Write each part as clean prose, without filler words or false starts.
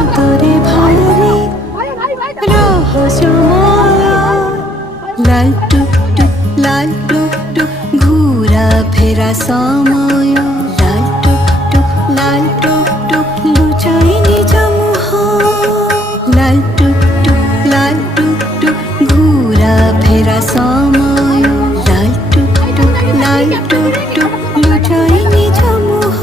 অন্তরে ভারী রহস্যময় লাল টুকটুক লাল টুকটুক ঘুরা ফেরা সময় লাল টুকটুক লুচাই নিজ মুহ লাল টুকটুক ঘুরা ফেরা সময় লাল টুকটুক লুচাই নিজ মুহ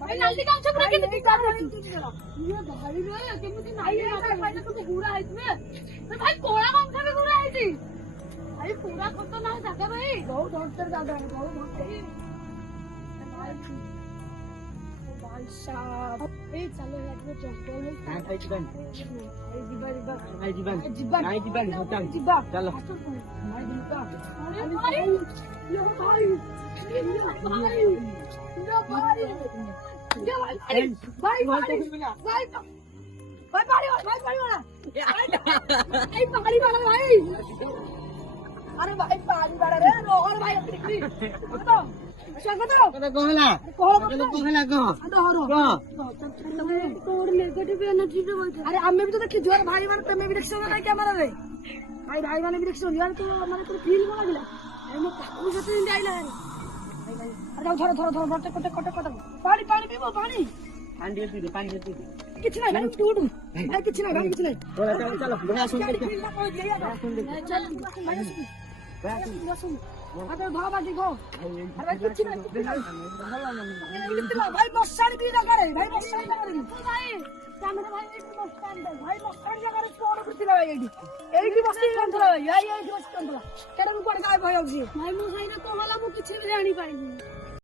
भाई नाली काम से पूरा कितनी काम रही ये भाई रे केमती नाली काम भाई तो पूरा है इसमें तो भाई कोड़ा काम से पूरा है जी भाई पूरा खत्म ना जाता भाई बहुत डॉक्टर ज्यादा है बहुत भाई साहब ए चलो यार वो चल हां भाई जीवन जीवन चलो भाई जीवन अरे भाई ये भाई अरे आम्ही भी तो देखी जोर भाई मान तुम्ही भी देखছো না ক্যামেরা রে ভাই ভাই মানে भी देखছো यार तो মানে তো ফিল করা গেল আরে মো কাকু সাথে যাইলা अरे धरो धरो धरो कटे कटे कटे कटे पानी पानी पीबो पानी पानी दे किछ नहीं भाई टूट भाई किछ नहीं भाई किछ नहीं चलो चलो भैया सुन के चल भैया सुन अरे भाव आगे गो अरे किछ नहीं भाई मस्तानी भी लगा रे भाई मस्तानी लगा रे भाई कैमरा भाई मस्तानी भाई मस्तानी लगा रे फोन करती भाई एडी मस्ती कंट्रोल भाई एडी मस्ती कंट्रोल केडा को पड़ गाय भाई होगी भाई मो साइना तो हला मो किछ भी जानी पाइनी